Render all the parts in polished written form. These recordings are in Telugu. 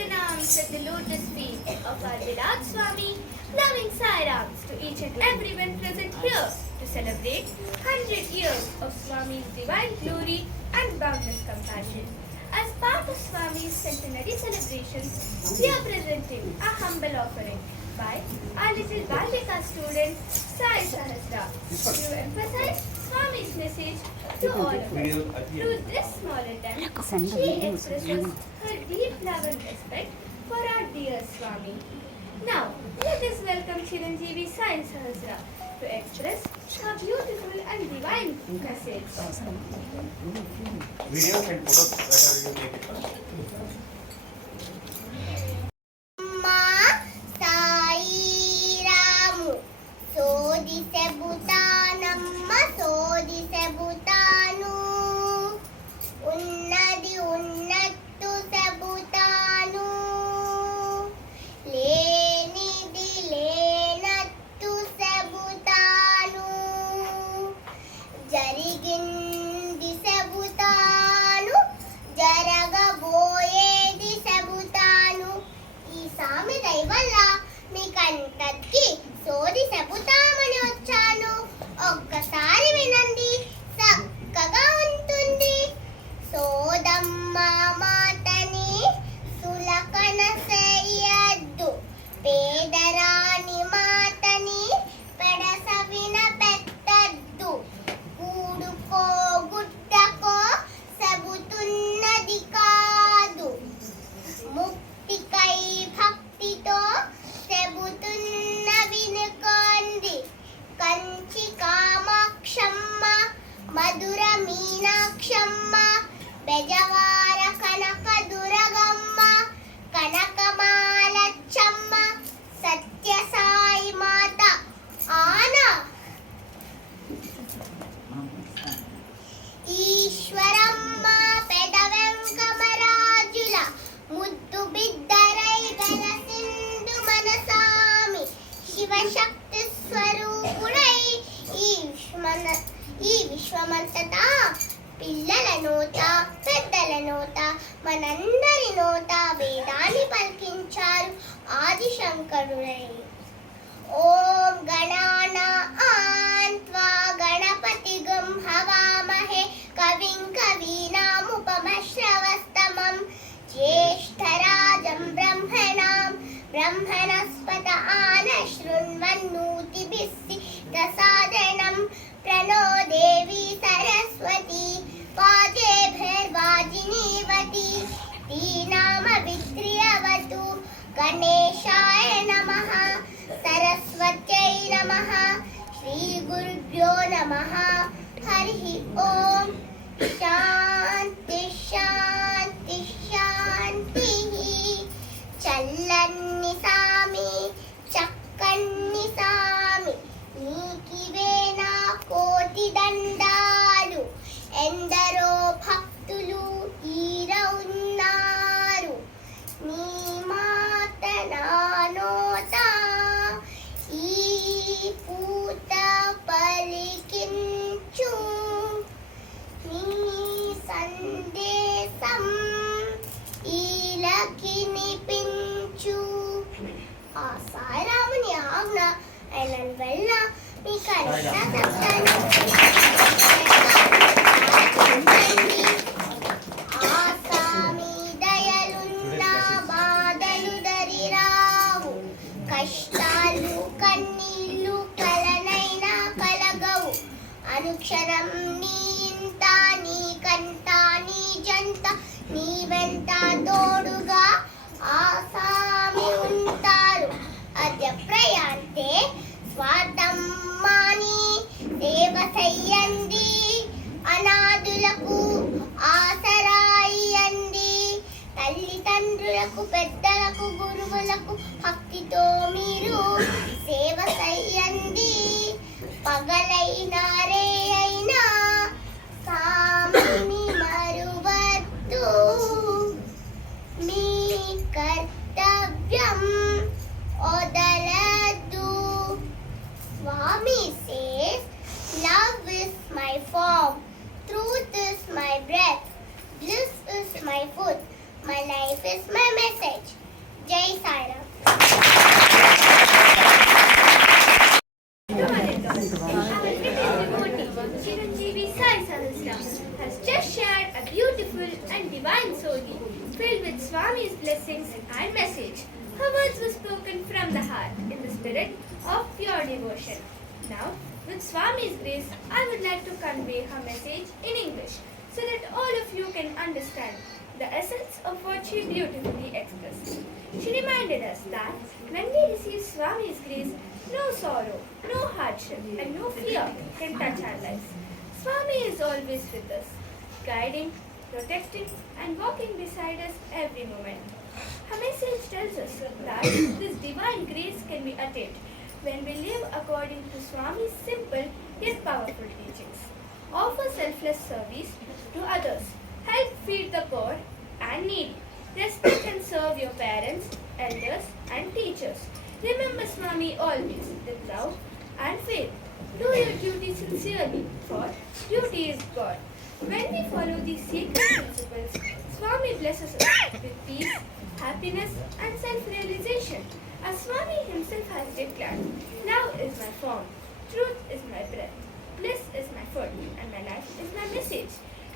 pronounced at the lotus feet of our beloved Swami, loving Sairams to each and everyone present here to celebrate 100 years of Swami's divine glory and boundless compassion. As part of Swami's centenary celebrations, we are presenting a humble offering by our little Balika student Sai Sahasra to emphasize Swami's message to all of us. Through this small attempt, she expresses her deep love and respect for our dear Swami. Now, let us welcome Chiranjeevi Sai Sahasra to express her beautiful and divine message. Videos and photos that are related. సోది చెబుతామని వచ్చాను, ఒక్కసారి వినండి, చక్కగా ఉంటుంది. సోదమ్మ మాటని సులకన చేయద్దు, పేదరాని మాటని పెడసవిన పెట్టద్దు. కూడుకో గుడ్డకో చెబుతున్నది కాదు, ముక్తికై భక్తితో చెబుతున్న వినుకోండి. కంచి కామాక్షమ్మ, మధుర మీనాక్షమ్మ, బెజవార కనక దురగమ్మ, కనకమాలచ్చమ్మ, సత్యసాయి మాత ఆనా, ఈశ్వరమ్మ పెదవెంకమరాజుల ముద్దు బిద్దరై వెలసిండు మనసామి. శివశక్తి స్వరూపుడై ఈ విశ్వమంతటా పిల్లల నోట పెద్దల నోట మనందరి నోట వేదాన్ని పలికించారు ఆదిశంకరుడై. ఓం గణానాన్త్వా గణపతిగం హవామహే కవిం కవీనాముపమశ్రవస్తమం జ్యేష్ఠరాజం బ్రహ్మణస్పత ఆనశృణ్వన్నోతిభిः సిద్ధసాదనం. ప్రణో దేవి సరస్వతి వాజేభిర్వాజినీవతి. దీనామ విద్రియవతు. గణేశాయ నమః, సరస్వత్యై నమః, శ్రీగురుభ్యో నమః. హరి ఓం. శాంతి శాంతి శాంతి. చల్లన్ని సామి చక్కన్ని సామి, నీకివే నా కోటి దండాలు. ఎందరో భక్తులు ఈర ఉన్నారు, నీ మాట నా నోట ఈ పూట పలికించు. నీ సందేశం ఈలకి నిపించు. ఆ సాయిరాముని ఆజ్ఞ ఆయన వల్ల మీకు అంతా చెప్తాను. ఆ స్వామి దయలున్న బాధలు దరిరావు, కష్టాలు కన్నీళ్ళు కలనైనా కలగవు. అనుక్షణం నీ ఇంత నీ కంట నీ జంట నీ వెంట తోడుగా ఆ స్వామి ఉంటారు. అద్య ప్రయాంతే స్వార్థమ్మాని సేవ చెయ్యండి, అనాథులకు ఆసరాయండి. తల్లిదండ్రులకు పెద్దలకు గురువులకు భక్తితో మీరు సేవ చెయ్యండి. పగలైనా రే అయినా స్వామిని మరువద్దు, మీ కర్తవ్యం వదలద్దు. Swami says, love is my form, truth is my breath, bliss is my food, My life is my message. Jai Sai Ram. Chiranjeevi Sai Sahasra has just shared a beautiful and divine story filled with Swami's blessings and message. Her words were spoken from the heart in the spirit of pure devotion. Now, with Swami's grace, I would like to convey her message in English so that all of you can understand the essence of what she beautifully expressed. She reminded us that when we receive Swami's grace, no sorrow, no hardship, and no fear can touch our lives. Swami is always with us, guiding, protecting, and walking beside us every moment. Her message tells us that this divine grace can be attained when we live according to Swami's simple yet powerful teachings. Offer selfless service to others, help feed the poor and needy, respect and serve your parents, elders, and teachers. Remember Swami always with love and faith. Do your duty sincerely, for duty is God. When we follow these sacred principles, Swami blesses us with peace, happiness, and self-realization. As Swami himself has declared, love is my form, truth is my breath, bliss is my food, and my life is my message.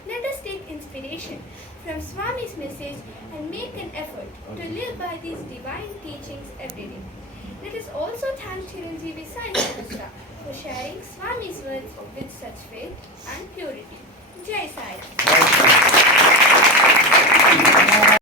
Let us take inspiration from Swami's message and make an effort to live by these divine teachings every day. Let us also thank Chiranjeevi Sai Sahasra for sharing Swami's words with such faith and purity. Jai Sai Ram.